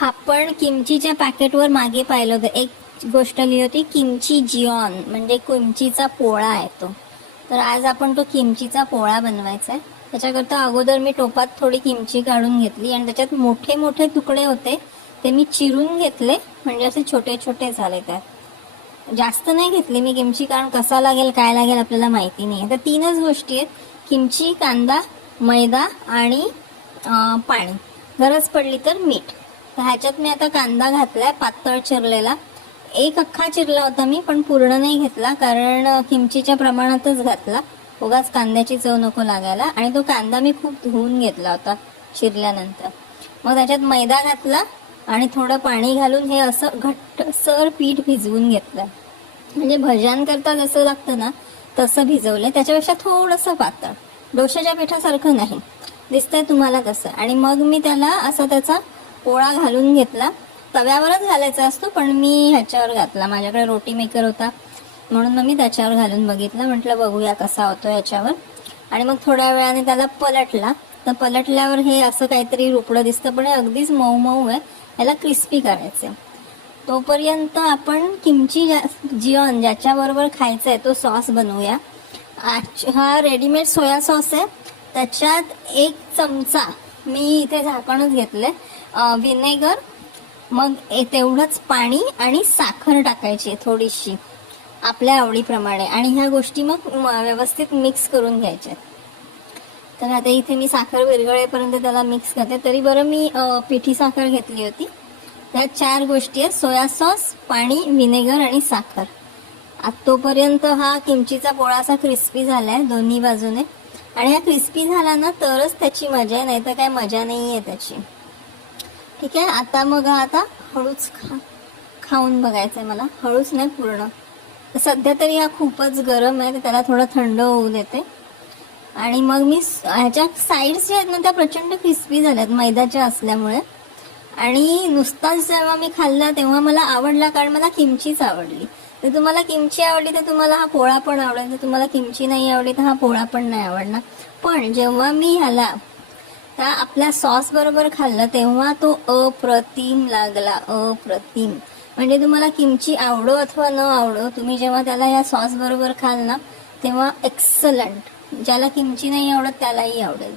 आपण किमचीच्या पॅकेटवर मागे पाहिलं होतं, एक गोष्ट लिहिली होती किमची जिऑन, म्हणजे किमचीचा पोळा आहे तो. तर आज आपण तो किमचीचा पोळा बनवायचा आहे. त्याच्याकरता अगोदर मी टोपात थोडी किमची काढून घेतली आणि त्याच्यात मोठे मोठे तुकडे होते ते मी चिरून घेतले, म्हणजे असे छोटे छोटे झाले. त्यात जास्त नाही घेतली मी किमची, कारण कसा लागेल काय लागेल आपल्याला माहिती नाही. तर 3च गोष्टी आहेत, किमची, कांदा, मैदा आणि पाणी, गरज पडली तर मीठ. तर ह्याच्यात मी आता कांदा घातलाय पातळ चिरलेला. एक अख्खा चिरला होता मी, पण पूर्ण नाही घेतला कारण किमचीच्या प्रमाणातच घातला, उगाच कांद्याची चव नको लागायला. आणि तो कांदा मी खूप धुवून घेतला होता चिरल्यानंतर. मग त्याच्यात मैदा घातला आणि थोडं पाणी घालून हे असं घट्ट सर पीठ भिजवून घेतलं. म्हणजे भज्यांकरता जसं लागतं ना तसं भिजवलंय, त्याच्यापेक्षा थोडंसं पातळ, डोशाच्या पिठासारखं नाही, दिसतंय तुम्हाला तसं. आणि मग मी त्याला असा त्याचा पोळा घालून घेतला. तव्यावरच घालायचा असतो, पण मी ह्याच्यावर घातला, माझ्याकडे रोटी मेकर होता म्हणून मग मी त्याच्यावर घालून बघितलं, म्हटलं बघूया कसा होतो ह्याच्यावर. आणि मग थोड्या वेळाने त्याला पलटला. तर पलटल्यावर हे असं काहीतरी रुपडं दिसतं, पण हे अगदीच मऊ मऊ आहे, याला क्रिस्पी करायचं. तोपर्यंत आपण किमची जिऑन ज्याच्याबरोबर खायचं आहे तो सॉस बनवूया. हा रेडीमेड सोया सॉस आहे, त्याच्यात 1 चमचा मी इथे झाकणच घेतलंय, व्हिनेगर, मग तेवढंच पाणी आणि साखर टाकायची थोडीशी आपल्या आवडीप्रमाणे. आणि ह्या गोष्टी मग व्यवस्थित मिक्स करून घ्यायच्या. तर आता इथे मी साखर विरघळेपर्यंत त्याला मिक्स करते. तरी बरं मी पिठी साखर घेतली होती. त्या 4 गोष्टी आहेत, सोया सॉस, पाणी, व्हिनेगर आणि साखर. तोपर्यंत हा किमचीचा पोळा असा क्रिस्पी झालाय दोन्ही बाजूने. आणि हा क्रिस्पी झाला ना तरच त्याची मजा आहे, नाही तर काय मजा नाही आहे त्याची. ठीक आहे, आता मग आता हळूच खाऊन बघायचंय मला, हळूच नाही पूर्ण. सध्या तरी हा खूपच गरम आहे, तर त्याला थोडं थंड होऊ देते. आणि मग मी ह्याच्या साईड्स ज्या आहेत ना त्या प्रचंड क्रिस्पी झाल्यात मैद्याच्या असल्यामुळे. आणि नुसताच जेव्हा मी खाल्ला तेव्हा मला आवडला, कारण मला किमचीच आवडली. तर तुम्हाला किमची आवडली तर तुम्हाला हा पोळा पण आवडेल, तर तुम्हाला किमची नाही आवडली तर हा पोळा पण नाही आवडणार. पण जेव्हा मी ह्याला त्या आपल्या सॉस बरोबर खाल्लं तेव्हा तो अप्रतिम लागला, अप्रतिम. म्हणजे तुम्हाला किमची आवडो अथवा न आवडो, तुम्ही जेव्हा त्याला या सॉस बरोबर खाल ना तेव्हा एक्सलंट. ज्याला किमची नाही आवडत त्यालाही आवडेल.